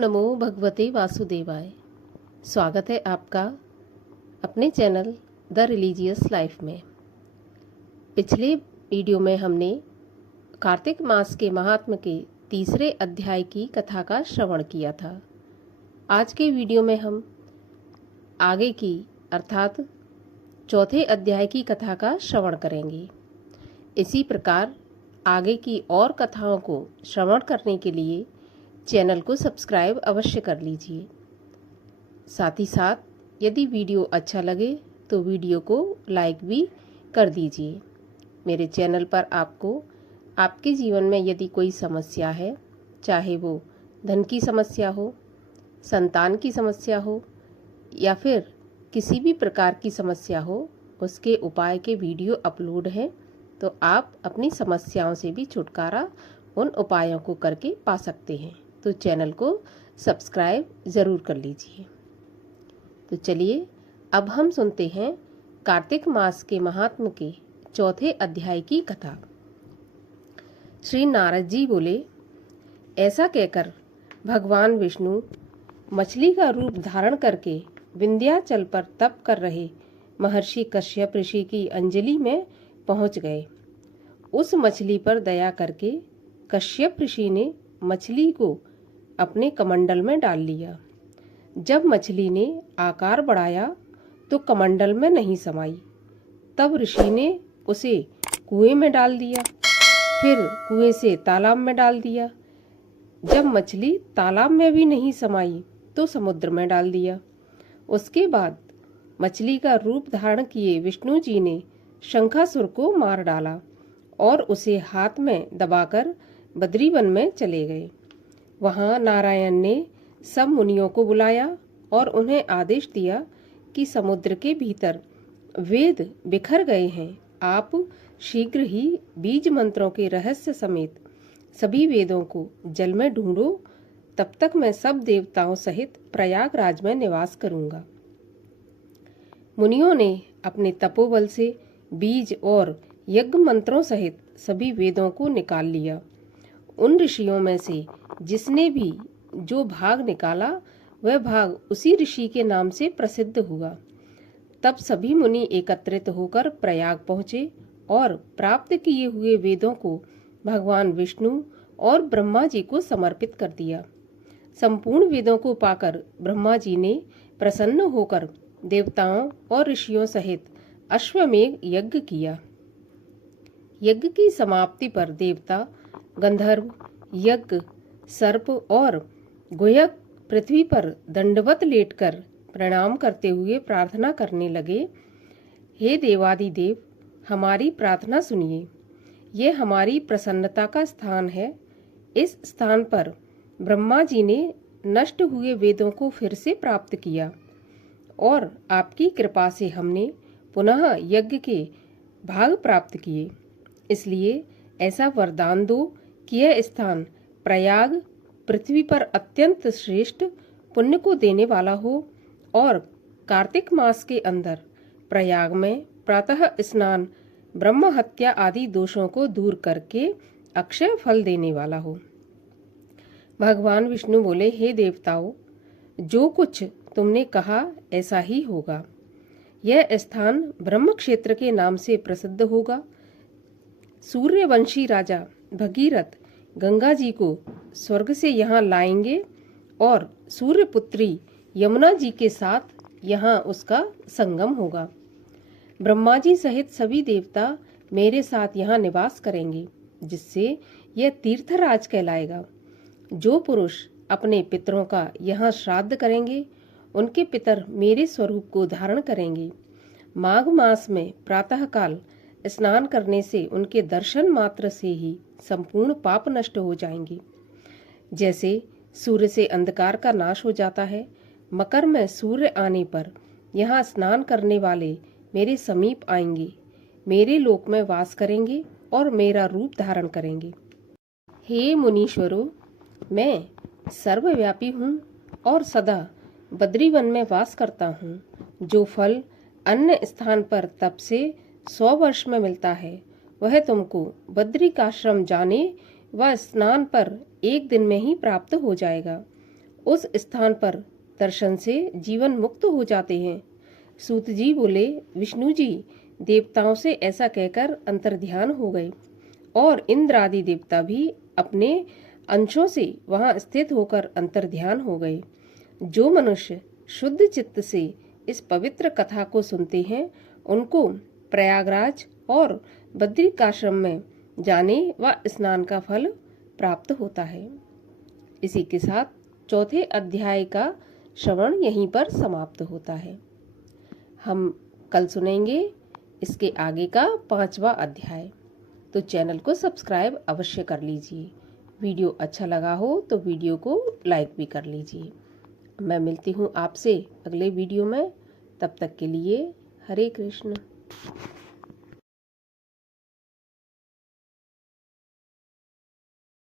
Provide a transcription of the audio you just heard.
नमो भगवते वासुदेवाय। स्वागत है आपका अपने चैनल द रिलीजियस लाइफ में। पिछले वीडियो में हमने कार्तिक मास के महात्म्य के तीसरे अध्याय की कथा का श्रवण किया था। आज के वीडियो में हम आगे की अर्थात चौथे अध्याय की कथा का श्रवण करेंगे। इसी प्रकार आगे की और कथाओं को श्रवण करने के लिए चैनल को सब्सक्राइब अवश्य कर लीजिए। साथ ही साथ यदि वीडियो अच्छा लगे तो वीडियो को लाइक भी कर दीजिए। मेरे चैनल पर आपको आपके जीवन में यदि कोई समस्या है, चाहे वो धन की समस्या हो, संतान की समस्या हो या फिर किसी भी प्रकार की समस्या हो, उसके उपाय के वीडियो अपलोड हैं, तो आप अपनी समस्याओं से भी छुटकारा उन उपायों को करके पा सकते हैं। तो चैनल को सब्सक्राइब ज़रूर कर लीजिए। तो चलिए अब हम सुनते हैं कार्तिक मास के महात्म्य के चौथे अध्याय की कथा। श्री नारद जी बोले, ऐसा कहकर भगवान विष्णु मछली का रूप धारण करके विंध्याचल पर तप कर रहे महर्षि कश्यप ऋषि की अंजलि में पहुंच गए। उस मछली पर दया करके कश्यप ऋषि ने मछली को अपने कमंडल में डाल लिया। जब मछली ने आकार बढ़ाया तो कमंडल में नहीं समाई। तब ऋषि ने उसे कुएं में डाल दिया, फिर कुएं से तालाब में डाल दिया। जब मछली तालाब में भी नहीं समाई तो समुद्र में डाल दिया। उसके बाद मछली का रूप धारण किए विष्णु जी ने शंखासुर को मार डाला और उसे हाथ में दबाकर बद्रीवन में चले गए। वहां नारायण ने सब मुनियों को बुलाया और उन्हें आदेश दिया कि समुद्र के भीतर वेद बिखर गए हैं। आप शीघ्र ही बीज मंत्रों के रहस्य समेत सभी वेदों को जल में ढूंढो, तब तक मैं सब देवताओं सहित प्रयागराज में निवास करूंगा। मुनियों ने अपने तपोबल से बीज और यज्ञ मंत्रों सहित सभी वेदों को निकाल लिया। उन ऋषियों में से जिसने भी जो भाग निकाला वह भाग उसी ऋषि के नाम से प्रसिद्ध हुआ। तब सभी मुनि एकत्रित होकर प्रयाग पहुँचे और प्राप्त किए हुए वेदों को भगवान विष्णु और ब्रह्मा जी को समर्पित कर दिया। संपूर्ण वेदों को पाकर ब्रह्मा जी ने प्रसन्न होकर देवताओं और ऋषियों सहित अश्वमेध यज्ञ किया। यज्ञ की समाप्ति पर देवता, गंधर्व, यज्ञ, सर्प और गुहयक पृथ्वी पर दंडवत लेटकर प्रणाम करते हुए प्रार्थना करने लगे, हे देवादिदेव, हमारी प्रार्थना सुनिए। ये हमारी प्रसन्नता का स्थान है। इस स्थान पर ब्रह्मा जी ने नष्ट हुए वेदों को फिर से प्राप्त किया और आपकी कृपा से हमने पुनः यज्ञ के भाग प्राप्त किए। इसलिए ऐसा वरदान दो कि यह स्थान प्रयाग पृथ्वी पर अत्यंत श्रेष्ठ पुण्य को देने वाला हो और कार्तिक मास के अंदर प्रयाग में प्रातः स्नान ब्रह्म हत्या आदि दोषों को दूर करके अक्षय फल देने वाला हो। भगवान विष्णु बोले, हे देवताओं, जो कुछ तुमने कहा ऐसा ही होगा। यह स्थान ब्रह्म क्षेत्र के नाम से प्रसिद्ध होगा। सूर्यवंशी राजा भगीरथ गंगा जी को स्वर्ग से यहाँ लाएंगे और सूर्यपुत्री यमुना जी के साथ यहाँ उसका संगम होगा। ब्रह्मा जी सहित सभी देवता मेरे साथ यहाँ निवास करेंगे, जिससे यह तीर्थराज कहलाएगा। जो पुरुष अपने पितरों का यहाँ श्राद्ध करेंगे, उनके पितर मेरे स्वरूप को धारण करेंगे। माघ मास में प्रातःकाल स्नान करने से उनके दर्शन मात्र से ही संपूर्ण पाप नष्ट हो जाएंगे। जैसे सूर्य से अंधकार का नाश हो जाता है, मकर में सूर्य आने पर यहाँ स्नान करने वाले मेरे समीप आएंगे, मेरे लोक में वास करेंगे और मेरा रूप धारण करेंगे। हे मुनीश्वरों, मैं सर्वव्यापी हूँ और सदा बद्रीवन में वास करता हूँ। जो फल अन्य स्थान पर तप से 100 वर्ष में मिलता है, वह तुमको बद्रिकाश्रम जाने व स्नान पर एक दिन में ही प्राप्त हो जाएगा। उस स्थान पर दर्शन से जीवन मुक्त हो जाते हैं। सूत जी बोले, विष्णु जी देवताओं से ऐसा कहकर अंतर्ध्यान हो गए और इंद्र आदि देवता भी अपने अंशों से वहां स्थित होकर अंतर्ध्यान हो गए। जो मनुष्य शुद्ध चित्त से इस पवित्र कथा को सुनते हैं, उनको प्रयागराज और बद्रिकाश्रम में जाने व स्नान का फल प्राप्त होता है। इसी के साथ चौथे अध्याय का श्रवण यहीं पर समाप्त होता है। हम कल सुनेंगे इसके आगे का 5वां अध्याय। तो चैनल को सब्सक्राइब अवश्य कर लीजिए। वीडियो अच्छा लगा हो तो वीडियो को लाइक भी कर लीजिए। मैं मिलती हूँ आपसे अगले वीडियो में। तब तक के लिए हरे कृष्ण।